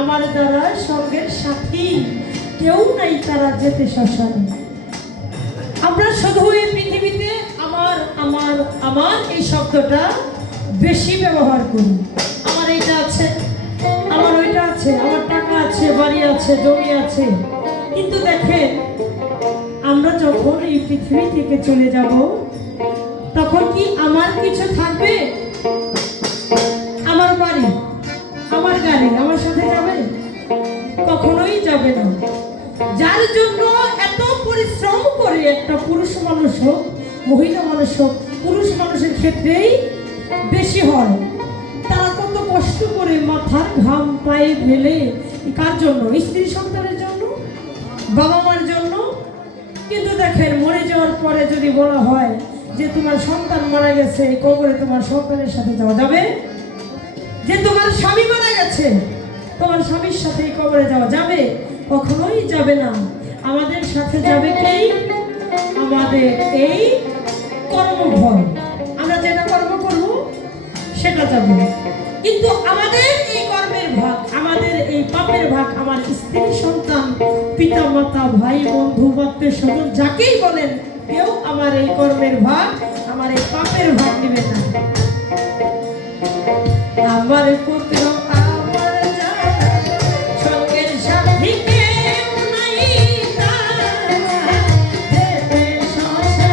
আমার দ্বারা সঙ্গের সাথী কেউ নাই, তারা যেতে শ্মশানে। আমরা শুধু এই পৃথিবীতে আমার আমার আমার এই শব্দটা বেশি ব্যবহার করি। আমার এইটা আছে, আমার ওইটা আছে, আমার টাকা আছে, বাড়ি আছে, জমি আছে, কিন্তু দেখেন আমরা যখন এই পৃথিবী থেকে চলে যাব তখন কি আমার কিছু থাকবে? আমার বাড়ি, আমার গাড়ি আমার সাথে যাবে? কখনোই যাবে না। যার জন্য এত পরিশ্রম করে একটা পুরুষ মানুষ হোক মহিলা মানুষ হোক, পুরুষ মানুষের ক্ষেত্রেই বেশি হয়। তারা কত কষ্ট করে মাথার ঘাম পায়ে ফেলে, কার জন্য? স্ত্রী সন্তানের জন্য। বাবা মার জন্য। কিন্তু দেখেন মরে যাওয়ার পরে যদি বলা হয় যে তোমার সন্তান মারা গেছে, কবরে তোমার সন্তানের সাথে যাওয়া যাবে? যে তোমার স্বামী মারা গেছে, তোমার স্বামীর সাথে কবরে যাওয়া যাবে? কখনোই যাবে না। আমাদের সাথে যাবে কি? আমাদের এই কর্মফল। আমরা যেটা কর্ম করব সেটা যাবে। কিন্তু আমাদের এই কর্মের ভাগ, আমাদের এই পাপের ভাগ, আমার স্ত্রী সন্তান, পিতা মাতা, ভাই বন্ধু, আত্মীয় স্বজন, যাকেই বলেন, কেউ আমার এই কর্মের ভাগ, আমার এই পাপের ভাগ নেবে না। আমার পুত্র আমার সঙ্গের সাথী কেউ নাই, যেতে শ্মশানে,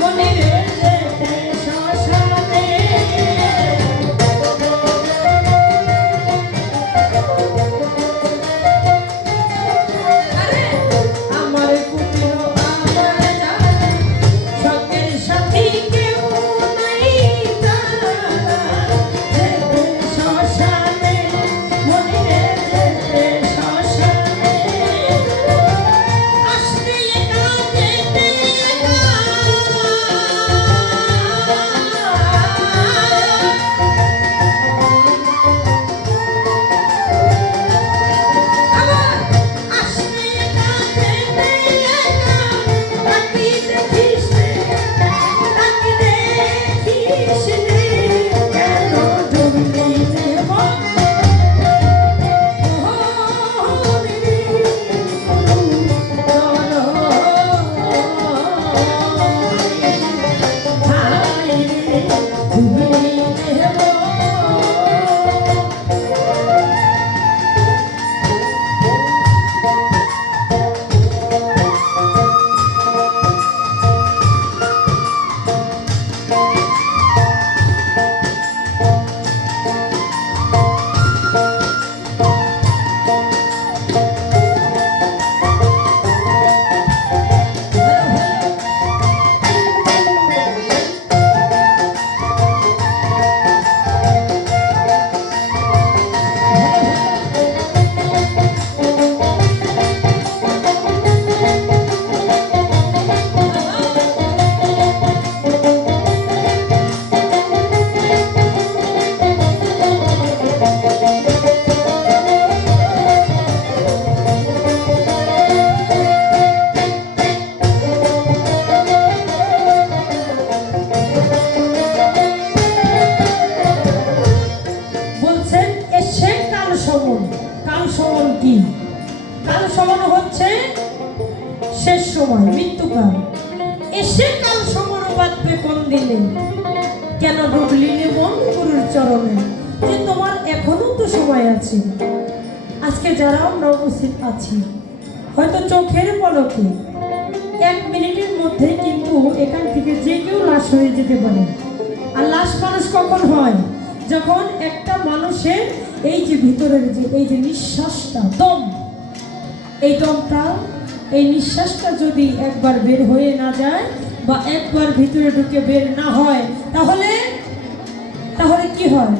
মনিরে যেতে শ্মশানে। আরে আমার পুত্র আমার সঙ্গের সাথী কেউ নাই, যেতে শ্মশানে, মনিরে যেতে শ্মশানে। আসতে একা যেতে একা, আবার আসতে একা যেতে একা, তাকি দেখিস রে, তাকি দেখিস রে, কেন ডুবলি রে মন? বলছেন এসে কাল সমন। কাল সমন কি? কাল সমন হচ্ছে শেষ সময়, মৃত্যুকাল। এসে কাল সমন বাঁধবে কোন দিনে, কেন ডুবলি রে মন গুরুর চরণে? যে তোমার এখনো তো সময় আছে। আজকে যারা আমরা উপস্থিত আছি, হয়তো চোখের পলকে 1 মিনিটের মধ্যে কিন্তু এখান থেকে যে কেউ লাশ হয়ে যেতে পারে। আর লাশ মানুষ কখন হয়? যখন একটা মানুষের এই যে ভিতরের যে এই যে নিঃশ্বাসটা, দম, এই দমটা, এই নিঃশ্বাসটা যদি একবার বের হয়ে না যায় বা একবার ভিতরে ঢুকে বের না হয়, তাহলে তাহলে কি হয়?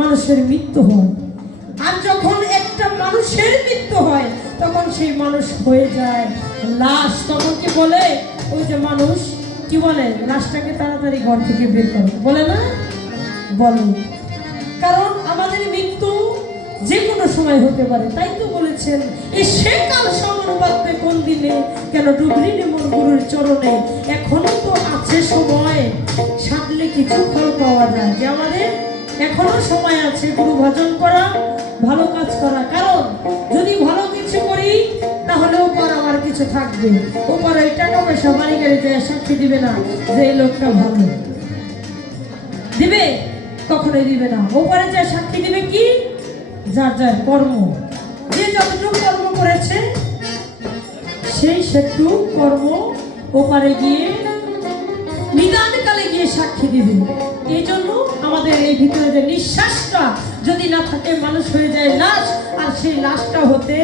মানুষের মৃত্যু হয়। আর যখন একটা মানুষের মৃত্যু হয়, তখন সেই মানুষ হয়ে যায় লাশ। তখন কি বলে? ওই যে মানুষ কি বলে, লাশটাকে তাড়াতাড়ি ঘর থেকে বের করে, বলে না? বলে। কারণ আমাদের মৃত্যু যে কোনো সময় হতে পারে। তাই তো বলেছেন এসে কাল সমন বাঁধবে কোন দিনে, কেন ডুবলি রে মন গুরুর চরণে? এখনো তো আছে সময়, সাধলে কিছু ফল পাওয়া যায়। যে আমাদের এখনো সময় আছে গুরু ভজন করা, ভালো কাজ করা। কারণ যদি ভালো কিছু করি, তাহলে ওপর আমার কিছু থাকবে। ওপর এই টাকা পয়সা বাড়ি গাড়িতে সাক্ষী দিবে না যে এই লোকটা ভালো। দিবে? কখনোই দিবে না। ওপরে যা সাক্ষী দিবে কি? যার যার কর্ম। যে যতটুকু কর্ম করেছে, সেই সেটু কর্ম ওপারে গিয়ে নিদানকালে গিয়ে সাক্ষী দিবে। এই জন্য আমাদের এই ভিতরে যে নিঃশ্বাসটা যদি না থাকে, মানুষ হয়ে যায় লাশ। আর সেই লাশটা হতে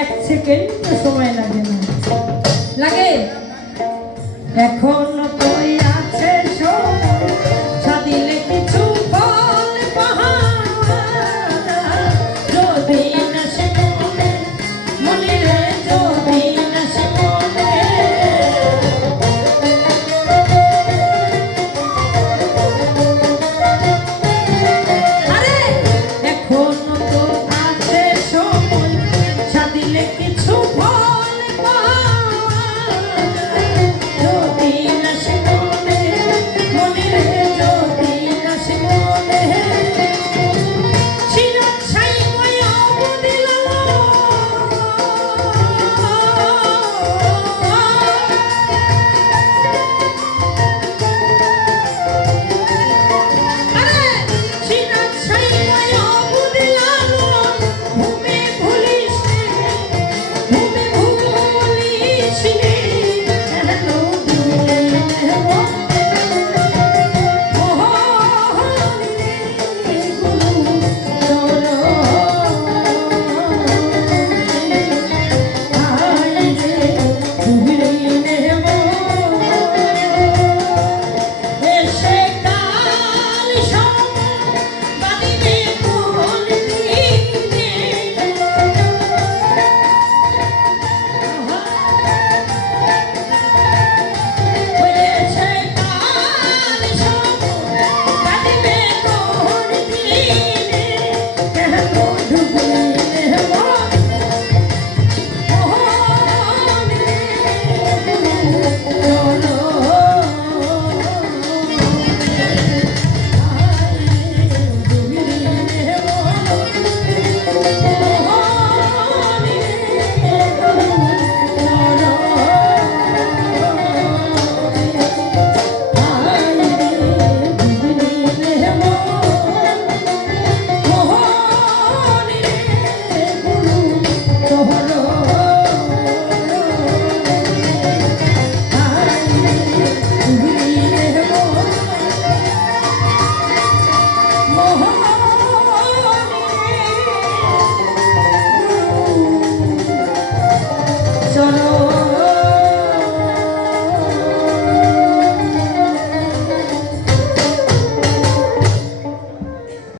1 সেকেন্ড সময় লাগে না। লাগে? এখন কই আছে সাদিলে কিছু ফল পাহাড়, যদি না সে মনে দেখলে কিছু